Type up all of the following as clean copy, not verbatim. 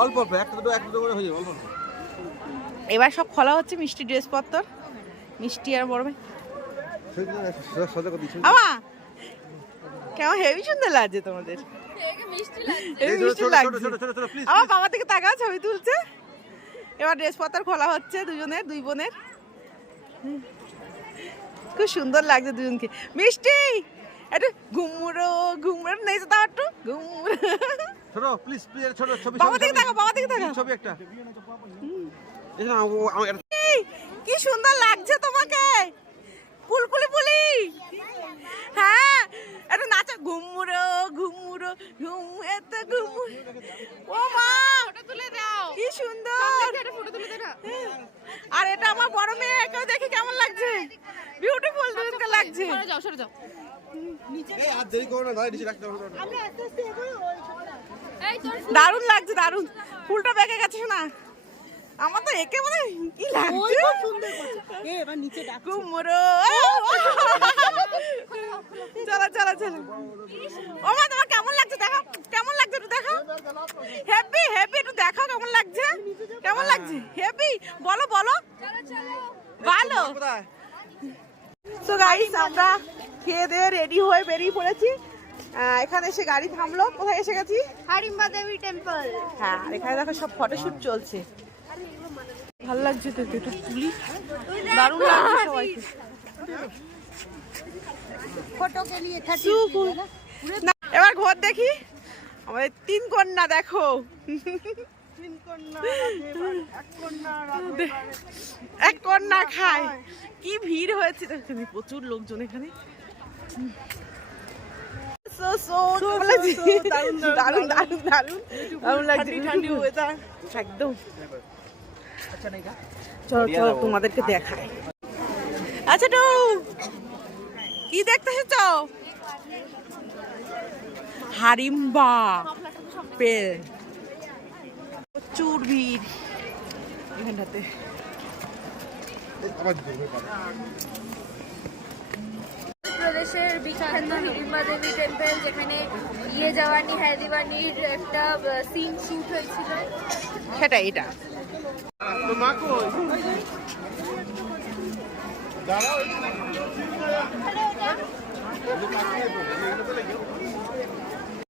অল্প অল্প একটা দুটো করে হয়ে যাবে অল্প অল্প। এবার সব খোলা হচ্ছে মিষ্টি ড্রেসপত্র, মিষ্টি আর বড় মেয়ে। আমা কেমন হেভি সুন্দর লাগছে তোমাদের, আমার বাবা থেকে তাকাও, ছবি তুলছে। এবার ড্রেসপত্র খোলা হচ্ছে দুজনের, দুই বোনের। খুব সুন্দর লাগছে দুজনকে। মিষ্টি একটু ঘুমুরো ঘুমুরো নেই তো, একটু ঘুমুরো। ছোট প্লিজ প্লিজ ছোট ছবি, বাবা থেকে তাকাও, বাবা থেকে তাকাও, ছবি একটা। কি সুন্দর লাগছে তোমাকে, ফুলকুলি পুলি। হ্যাঁ একটু নাচো, ঘুমুরো ঘুমুরো ঘুম এত ঘুমুর। ও মা ফটো তুলে দাও, কি সুন্দর ফটো তুলে দাও। আর এটা আমার বড় মেয়ে, কেউ দেখি কেমন লাগছে, বিউটিফুল দুজনকে লাগছে। সরে যাও সরে যাও, এই আর দেরি করো না ভাই, নিচে রাখতে হবে। আমরা আস্তে আস্তে এগোই, দারুণ লাগছে, দারুণ। ফুলটা বেঁকে গেছে না, আমার তো একেবারে কি লাগছে, খুব সুন্দর করছে। এবার নিচে ডাক। ঘুমরো। চলো চলো চলো। ও মা তোমার কেমন লাগছে দেখো, কেমন লাগছে একটু দেখো। হেভি হেভি, একটু দেখো কেমন লাগছে, কেমন লাগছে হেভি, বলো বলো। ভালো। তো গাইস আমরা খেয়ে দিয়ে রেডি হয়ে বেরিয়ে পড়েছি। এখানে এসে গাড়ি থামলো, কোথায় এসে গেছি? হারিম্বা দেবী টেম্পল। হ্যাঁ, আর এখানে দেখো সব ফটোশুট চলছে। ভালো লাগছে তো, একটু তুলি, দারুণ লাগছে সবাইকে। ফটো কে লিয়ে 30 না, এবার ঘর দেখি আমাদের তিন কন্যা, দেখো এক কন্যা খায়। কি ভিড় হয়েছে এখানে, প্রচুর লোকজন এখানে। দারুণ দারুণ দারুণ দারুণ লাগছে, ঠান্ডি ওয়েদার একদম। চলো চলো তোমাদেরকে দেখাই। আচ্ছা তো কি দেখতে এসেছ? হারিম্বা পেল, প্রচুর ভিড় এখানটাতে। প্রদেশের বিখ্যাত হিড়িম্বা দেবী টেম্পল, যেখানে ইয়ে জাওয়ানি হ্যাদিবানির একটা সিন শুট হয়েছিল। সেটা এটা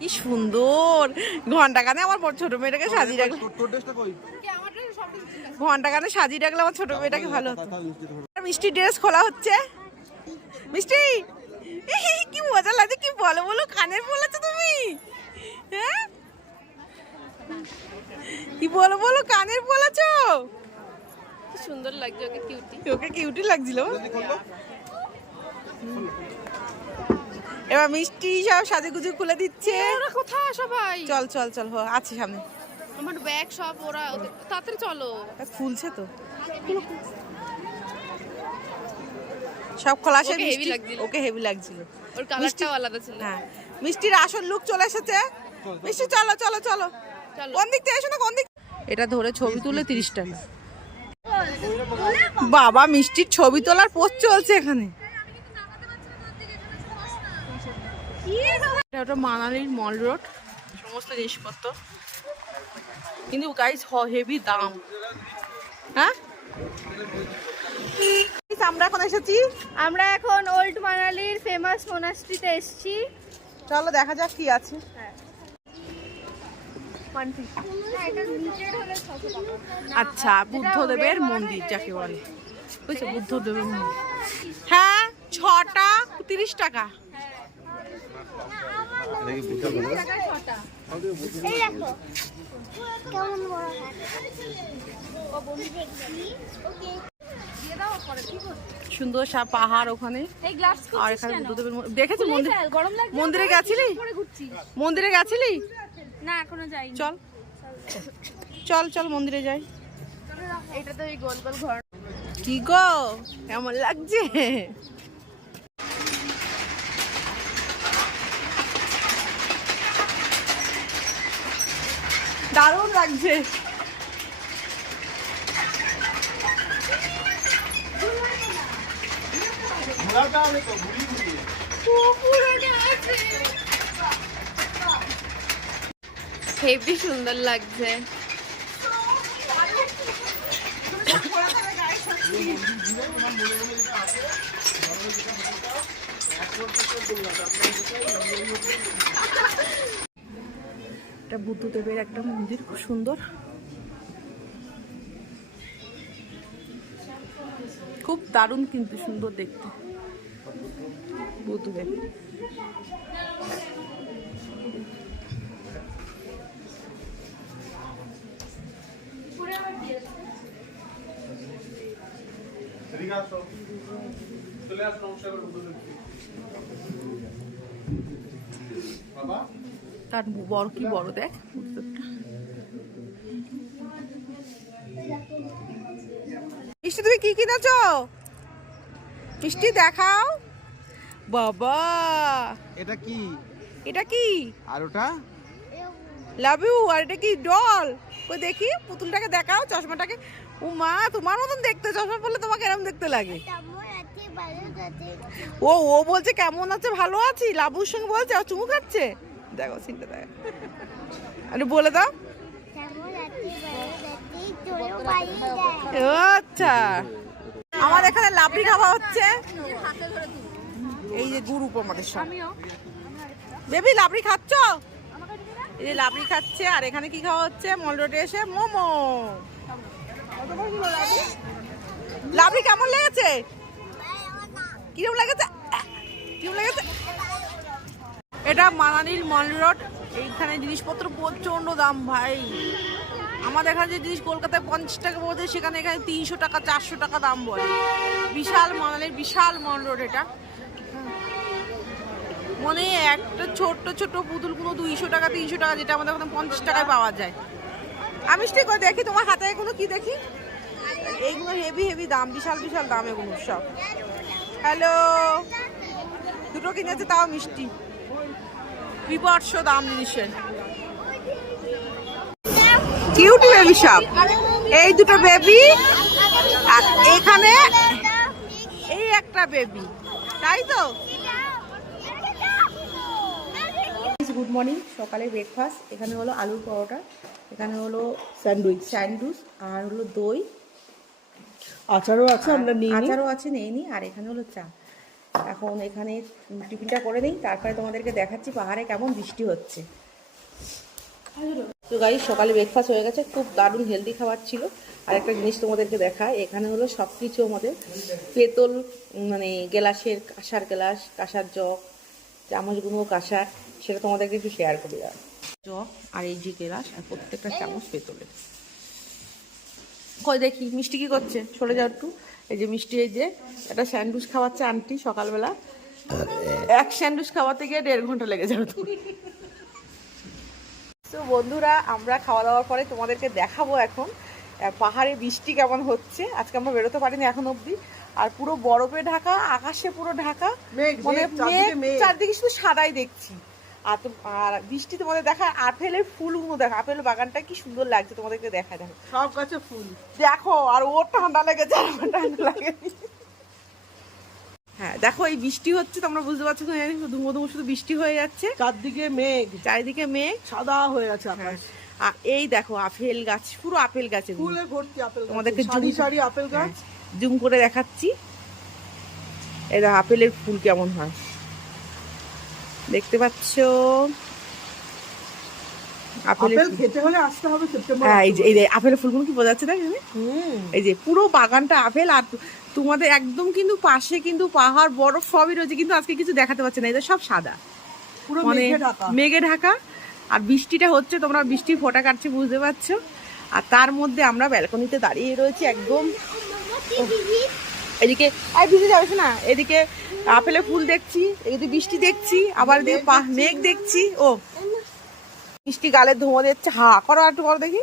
কি সুন্দর ঘন্টা কানে, আমার ছোট মেয়েটাকে সাজিয়ে রাখলে, ঘন্টা কানে সাজিয়ে রাখলে আমার ছোট মেয়েটাকে ভালো হতো। মিষ্টি ড্রেস খোলা হচ্ছে। মিষ্টি কি মজা লাগছে, কি বলো বলো, কানের বলেছো তুমি? হ্যাঁ কি বলো বলো, কানের বলেছো? সুন্দর লাগছে, ওকে কিউটি, ওকে কিউটি লাগছিল। এবার মিষ্টি সব সাজুগুজু খুলে দিচ্ছে। ওরা কোথায় সবাই? চল চল চল, আছে সামনে আমার ব্যাগ সব, ওরা তাড়াতাড়ি চলো। খুলছে তো সব খোলা শেষ। ওকে heavy লাগছিল। ওকে হেভি লাগছিল, ওর কালারটাও আলাদা ছিল। হ্যাঁ, মিষ্টির আসল লুক চলে এসেছে। মিষ্টি চলো চলো চলো, চলো। কোন দিক থেকে এসো না, কোন দিক? এটা ধরে ছবি তুলে 30 টাকা। বাবা মিষ্টির ছবি তোলার পোস্ট চলছে এখানে। এটা ওটা মানালির মল রোড, সমস্ত জিনিসপত্র, কিন্তু গাইস হেভি দাম। হ্যাঁ আমরা এখন এসেছি, আমরা এখন ওল্ড মানালির ফেমাস মোনাস্ট্রিতে এসেছি। চলো দেখা যাক কি আছে। আচ্ছা, বুদ্ধদেবের মন্দির যাকে বলে, বুঝছো, বুদ্ধদেবের মন্দির। হ্যাঁ, 6টা 30 টাকা। এই দেখো কেমন বড় সুন্দর সব পাহাড় ওখানে। এই গ্লাস আর এখানে বুদ্ধদেবের দেখেছি মন্দির। গরম লাগছে, মন্দিরে গেছিলি? মন্দিরে গেছিলি? না এখনো যাইনি। চল চল চল মন্দিরে যাই। এটা তো এই গোল গোল ঘর। কি গো কেমন লাগছে? দারুণ লাগছে। হেবি সুন্দর লাগছে। এটা বুদ্ধদেবের একটা মন্দির, খুব সুন্দর, খুব দারুণ কিন্তু সুন্দর দেখতে বুদ্ধদেব। তার বড় কি বড় দেখ বুদ্ধদেবটা। মিষ্টি তুমি কি কিনেছো? মিষ্টি দেখাও বাবা। এটা কি? এটা কি? আর ওটা লাভ ইউ। আর এটা কি? ডল। কই দেখি পুতুলটাকে দেখাও, চশমাটাকে। ও মা, তোমার মতন দেখতে, চশমা পরলে তোমাকে এরকম দেখতে লাগে। ও বলছে কেমন আছে, ভালো আছি, লাবুর সঙ্গে বলছে, আর চুমু খাচ্ছে। দেখো সিনটা দেখ, আরে বলে দাও। আচ্ছা, আমার এখানে লাবড়ি খাওয়া হচ্ছে। এই যে গ্রুপ আমাদের সব। বেবি লাবড়ি খাচ্ছ? এই যে লাবড়ি খাচ্ছে। আর এখানে কি খাওয়া হচ্ছে? মল রোডে এসে মোমো। লাবড়ি কেমন লেগেছে? কিরকম লেগেছে? কিরকম লেগেছে? এটা মানালির মল রোড। এইখানে জিনিসপত্র প্রচন্ড দাম ভাই। আমাদের এখানে যে জিনিস কলকাতায় 50 টাকা বলছে, সেখানে এখানে 300 টাকা 400 টাকা দাম বলে। বিশাল মানালির বিশাল মল রোড এটা। মানে একটা ছোট্ট ছোট্ট পুতুলগুলো 200 টাকা 300 টাকা, যেটা আমাদের ওখানে 50 টাকায় পাওয়া যায়। আমি ঠিক করে দেখি তোমার হাতে এগুলো কি দেখি। এইগুলো হেভি হেভি দাম, বিশাল বিশাল দাম এগুলো সব। হ্যালো, দুটো কিনেছে তাও মিষ্টি। বিভৎস দাম জিনিসের। কিউট বেবি সব। এই দুটো বেবি, আর এখানে এই একটা বেবি, তাই তো। গুড মর্নিং, সকালে ব্রেকফাস্ট। এখানে হলো আলুর পরোটা, এখানে হলো স্যান্ডউইচ আর হলো দই, আচারও আছে, আমরা নিই। আচারও আছে, নেই নি। আর এখানে হলো চা। এখন এখানে টিফিনটা করে নিই, তারপরে তোমাদেরকে দেখাচ্ছি পাহাড়ে কেমন বৃষ্টি হচ্ছে। তো গাইস, সকালে ব্রেকফাস্ট হয়ে গেছে, খুব দারুণ হেলদি খাবার ছিল। আর একটা জিনিস তোমাদেরকে দেখায়, এখানে হলো সব কিছু আমাদের পেতল, মানে গ্লাসের, কাঁসার গ্লাস, কাঁসার জগ, চামচগুলো কাঁসার, সেটা তোমাদেরকে একটু শেয়ার করি। জগ আর এই যে গ্লাস, আর প্রত্যেকটা চামচ পেতলের। কই দেখি মিষ্টি কি করছে, সরে যাও একটু। এই যে মিষ্টি, এই যে একটা স্যান্ডউইচ খাওয়াচ্ছে আন্টি সকালবেলা। এক স্যান্ডউইচ খাওয়াতে গিয়ে 1.5 ঘন্টা লেগে যাবে। তো বন্ধুরা, আমরা খাওয়া দাওয়ার পরে তোমাদেরকে দেখাবো এখন পাহাড়ে বৃষ্টি কেমন হচ্ছে। আজকে আমরা বেরোতে পারিনি এখন অবধি। আর পুরো বরফে ঢাকা, আকাশে পুরো ঢাকা, মানে চারদিকে শুধু সাদাই দেখছি। আর বৃষ্টি তোমাদের দেখায়, আপেলের ফুলগুলো দেখো, আপেল বাগানটা কি সুন্দর লাগছে তোমাদেরকে দেখায়। দেখো সব গাছে ফুল দেখো, আর ওর ঠান্ডা লেগেছে, আমার ঠান্ডা লাগেনি। হ্যাঁ দেখো, এই বৃষ্টি হচ্ছে, তোমরা বুঝতে পারছো তো, ধুমো ধুমো শুধু বৃষ্টি হয়ে যাচ্ছে, চারদিকে মেঘ, চারিদিকে মেঘ, সাদা হয়ে আছে আকাশ। আর এই দেখো আপেল গাছ, পুরো আপেল গাছে ফুলে ভর্তি আপেল গাছ, তোমাদেরকে সারি সারি আপেল গাছ। জুম করে দেখাচ্ছি। এই দেখো আপেলের ফুল কেমন হয়, দেখতে পাচ্ছ? আপেল খেতে হলে আসতে হবে সেপ্টেম্বর। হ্যাঁ, এই যে আপেলের ফুলগুলো কি বোঝা যাচ্ছে দেখ, এই যে পুরো বাগানটা আপেল। আর তোমাদের একদম কিন্তু পাশে কিন্তু পাহাড়, বরফ সবই রয়েছে, কিন্তু আজকে কিছু দেখাতে পাচ্ছে না। এটা সব সাদা, পুরো মানে মেঘে ঢাকা, মেঘে ঢাকা। আর বৃষ্টিটা হচ্ছে, তোমরা বৃষ্টির ফোঁটা কাটছে বুঝতে পারছো। আর তার মধ্যে আমরা ব্যালকনিতে দাঁড়িয়ে রয়েছি একদম। এদিকে আর ভিজে যাবে না, এদিকে আপেলের ফুল দেখছি, এদিকে বৃষ্টি দেখছি, আবার এদিকে মেঘ দেখছি। ও মিষ্টি গালে ধুমো দিচ্ছে, হা করো আর একটু করো দেখি।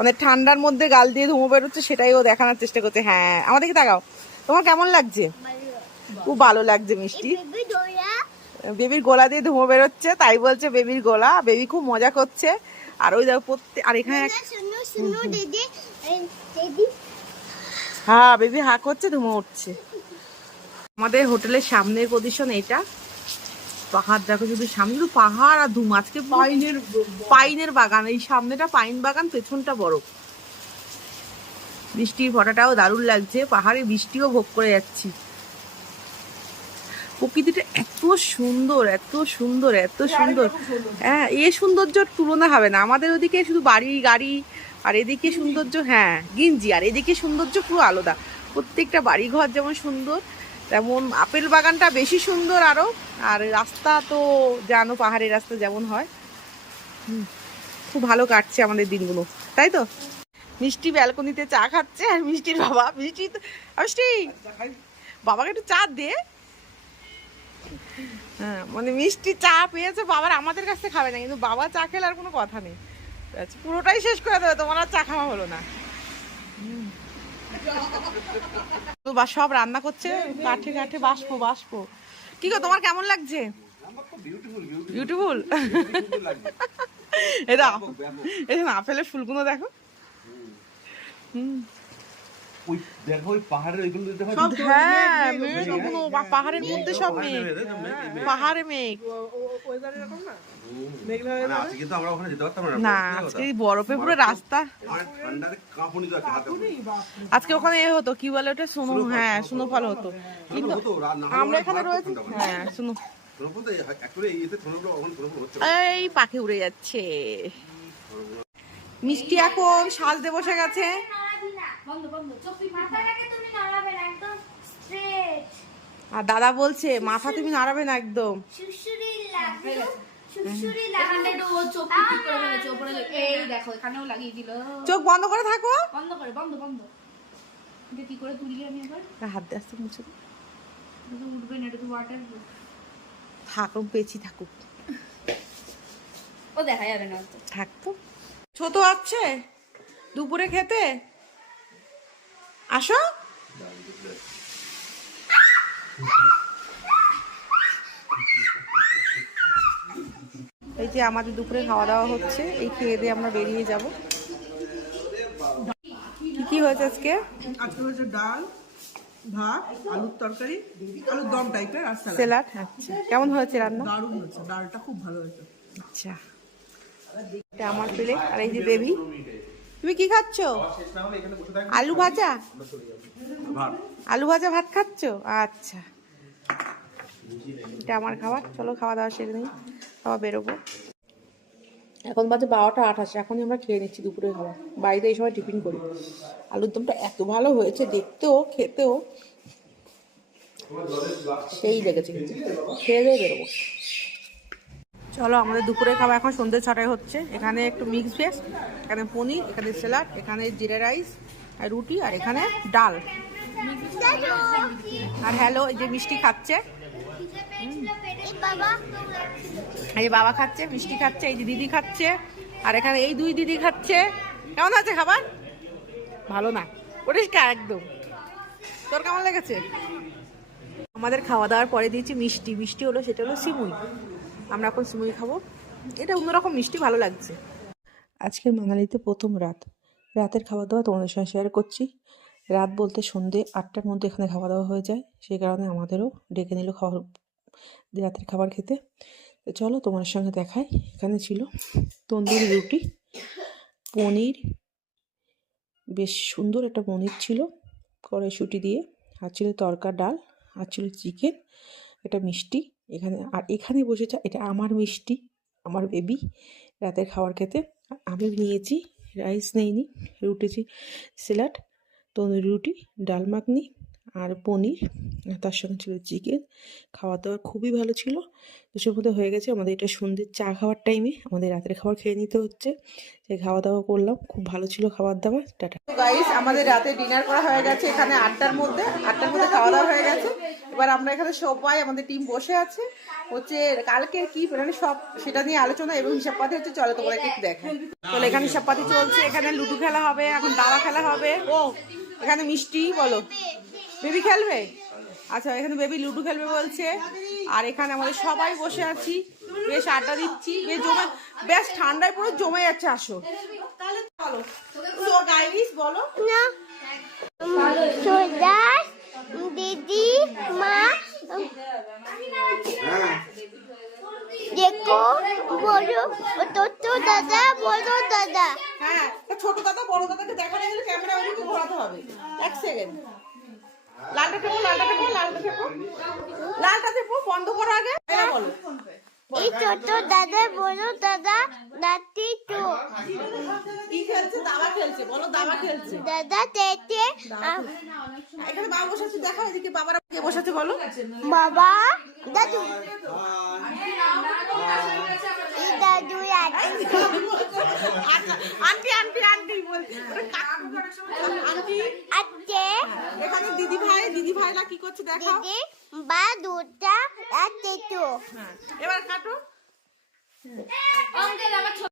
অনেক ঠান্ডার মধ্যে গাল দিয়ে ধুমো বেরোচ্ছে, সেটাই ও দেখানোর চেষ্টা করছে। হ্যাঁ, আমার দিকে তাকাও, তোমার কেমন লাগছে? খুব ভালো লাগছে মিষ্টি। বেবির গোলা দিয়ে ধুমো বেরোচ্ছে, তাই বলছে বেবির গোলা। বেবি খুব মজা করছে। আর ওই দেখো আর এখানে হ্যাঁ, বেবি হা করছে, ধুমো উঠছে। আমাদের হোটেলের সামনের পজিশন এটা। পাহাড় দেখো, শুধু সামনে শুধু পাহাড় আর ধুম। আজকে পাইনের বাগান, এই সামনেটা পাইন বাগান, পেছনটা বরফ। বৃষ্টির ফোঁটাটাও দারুণ লাগছে, পাহাড়ে বৃষ্টিও ভোগ করে যাচ্ছি। প্রকৃতিটা এত সুন্দর, এত সুন্দর, এত সুন্দর। হ্যাঁ, এ সৌন্দর্যর তুলনা হবে না। আমাদের ওদিকে শুধু বাড়ি গাড়ি, আর এদিকে সৌন্দর্য, হ্যাঁ গিঞ্জি, আর এদিকে সৌন্দর্য পুরো আলাদা। প্রত্যেকটা বাড়ি ঘর যেমন সুন্দর, তেমন আপেল বাগানটা বেশি সুন্দর আরো। আর রাস্তা তো জানো, পাহাড়ের রাস্তা যেমন হয়। খুব ভালো কাটছে আমাদের দিনগুলো, তাই তো। মিষ্টি ব্যালকনিতে চা খাচ্ছে, আর মিষ্টির বাবা, মিষ্টি বাবাকে একটু চা দে। হ্যাঁ, মানে মিষ্টি চা পেয়েছে বাবার, আমাদের কাছে খাবে না, কিন্তু বাবা চা খেলে আর কোনো কথা নেই। আচ্ছা, পুরোটাই শেষ করে দেবে, তোমার আর চা খাওয়া হলো না। বা সব রান্না করছে কাঠে কাঠে, বাষ্পো বাষ্পো। কি গো, তোমার কেমন লাগছে? বিউটিফুল। এটা আপেলের ফুলগুলো দেখো। হ্যাঁ, মেঘগুলো, পাহাড়ের মধ্যে সব মেঘ, পাহাড়ে মেঘ। না, আজকে বরফে পুরো রাস্তা। আজকে ওখানে এ হতো, কি বলে ওটা, স্নো, হ্যাঁ স্নোফল হতো, কিন্তু আমরা এখানে রয়েছি। হ্যাঁ, স্নো, এই পাখি উড়ে যাচ্ছে। মিষ্টি এখন সাজতে বসে গেছে। আর দাদা বলছে মাথা তুমি নাড়াবে না একদম। চোখ বন্ধ করে থাকো, বন্ধ করে, বন্ধ বন্ধ। কি করে তুলি আমি এবার? হাত দিয়ে আসতে মুছে উঠবে না, এটা তো ওয়াটার থাকুক, পেছি থাকুক, ও দেখা যাবে না থাকতো। ছোট আছে দুপুরে খেতে, আসো। এই যে আমাদের দুপুরে খাওয়া দাওয়া হচ্ছে, এই খেয়ে দিয়ে আমরা বেরিয়ে যাব। কি হয়েছে আজকে? আজকে হয়েছে ডাল, ভাত, আলুর তরকারি, আলুর দম টাইপের, আর স্যালাড। আচ্ছা, কেমন হয়েছে রান্না? দারুণ হয়েছে, ডালটা খুব ভালো হয়েছে। আচ্ছা, এটা আমার প্লেট। আর এই যে বেবি, তুমি কি খাচ্ছ? আলু ভাজা, আলু ভাজা ভাত খাচ্ছ? আচ্ছা, এটা আমার খাবার। চলো খাওয়া দাওয়া সেরে নিই, খাওয়া বেরোবো। এখন বাজে 12টা 28, এখনই আমরা খেয়ে নিচ্ছি দুপুরে খাবার। বাড়িতে এই সময় টিফিন করি। আলুর দমটা এত ভালো হয়েছে, দেখতেও খেতেও সেই লেগেছে। খেয়ে দিয়ে বেরোবো। চলো, আমাদের দুপুরে খাবার এখন সন্ধ্যে 6টায় হচ্ছে। এখানে একটু মিক্স ভেজ, এখানে পনির, এখানে স্যালাড, এখানে জিরা রাইস আর রুটি, আর এখানে ডাল। আর হ্যালো, এই যে মিষ্টি খাচ্ছে, এই বাবা খাচ্ছে, মিষ্টি খাচ্ছে, এই যে দিদি খাচ্ছে, আর এখানে এই দুই দিদি খাচ্ছে। কেমন আছে খাবার? ভালো না, পরিষ্কার একদম। তোর কেমন লেগেছে? আমাদের খাওয়া দাওয়ার পরে দিয়েছি মিষ্টি। মিষ্টি হলো, সেটা হলো সিমুই। আমরা এখন সিমুই খাবো। এটা অন্যরকম মিষ্টি, ভালো লাগছে। আজকের মানালিতে প্রথম রাত, রাতের খাওয়া দাওয়া তোমাদের সঙ্গে শেয়ার করছি। রাত বলতে সন্ধ্যে 8টার মধ্যে এখানে খাওয়া দাওয়া হয়ে যায়, সেই কারণে আমাদেরও ডেকে নিল খাওয়া রাতের খাবার খেতে। তো চলো তোমার সঙ্গে দেখাই। এখানে ছিল তন্দুরি রুটি, পনির, বেশ সুন্দর একটা পনির ছিল কড়াইশুঁটি দিয়ে, আর ছিল তরকা ডাল, আর ছিল চিকেন, এটা মিষ্টি এখানে। আর এখানে বসেছে, এটা আমার মিষ্টি, আমার বেবি রাতের খাবার খেতে। আমি নিয়েছি রাইস, নেইনি, রুটি, স্যালাড, তন্দুরি রুটি, ডাল মাখনি আর পনির, তার সঙ্গে ছিল চিকেন। খাওয়া দাওয়া খুবই ভালো ছিল। দুশোর মধ্যে হয়ে গেছে। আমাদের এটা সন্ধ্যের চা খাওয়ার টাইমে আমাদের রাতের খাবার খেয়ে নিতে হচ্ছে। সেই খাওয়া দাওয়া করলাম, খুব ভালো ছিল খাবার দাবার। টাটা গাইস, আমাদের রাতে ডিনার করা হয়ে গেছে এখানে 8টার মধ্যে খাওয়া দাওয়া হয়ে গেছে। এবার আমরা এখানে সবাই আমাদের টিম বসে আছে, হচ্ছে কালকের কি মানে সব সেটা নিয়ে আলোচনা এবং হিসাব পাতি হচ্ছে। চলো তোমাদেরকে একটু দেখো। চলো, এখানে হিসাব পাতি চলছে, এখানে লুডো খেলা হবে, এখন দাবা খেলা হবে। ও এখানে মিষ্টি, বলো বেবি খেলবে? আচ্ছা, এখানে বেবি লুডো খেলবে বলছে। আর এখানে আমাদের সবাই বসে আছি, বেশ আড্ডা দিচ্ছি, বেশ জমে, বেশ ঠান্ডায় পুরো জমে যাচ্ছে। আসো চলো। সো গাইস, বলো না দিদি মা দেখো বড় ছোট দাদা বড় দাদা হ্যাঁ তা ছোট দাদা বড় দাদাকে দেখানো গেলে ক্যামেরা ওদিকে ঘোরাতে হবে 1 সেকেন্ড লালটা টেপো লালটা টেপো বন্ধ করো আগে এটা বলো এই ছোট দাদা বড় দাদা নাতি তো কি খেলছে দাবা খেলছে বলো দাবা খেলছে দাদা তেতে এখানে বাবা বসে দেখা এদিকে বাবারা কে বসেছে বলো বাবা দাদু এই দাদু আন্টি আন্টি আন্টি বলছে আন্টি আজকে এখানে দিদি ভাইরা কি করছে দেখাও দিদি বা দুটা নাতি তো এবার কাটো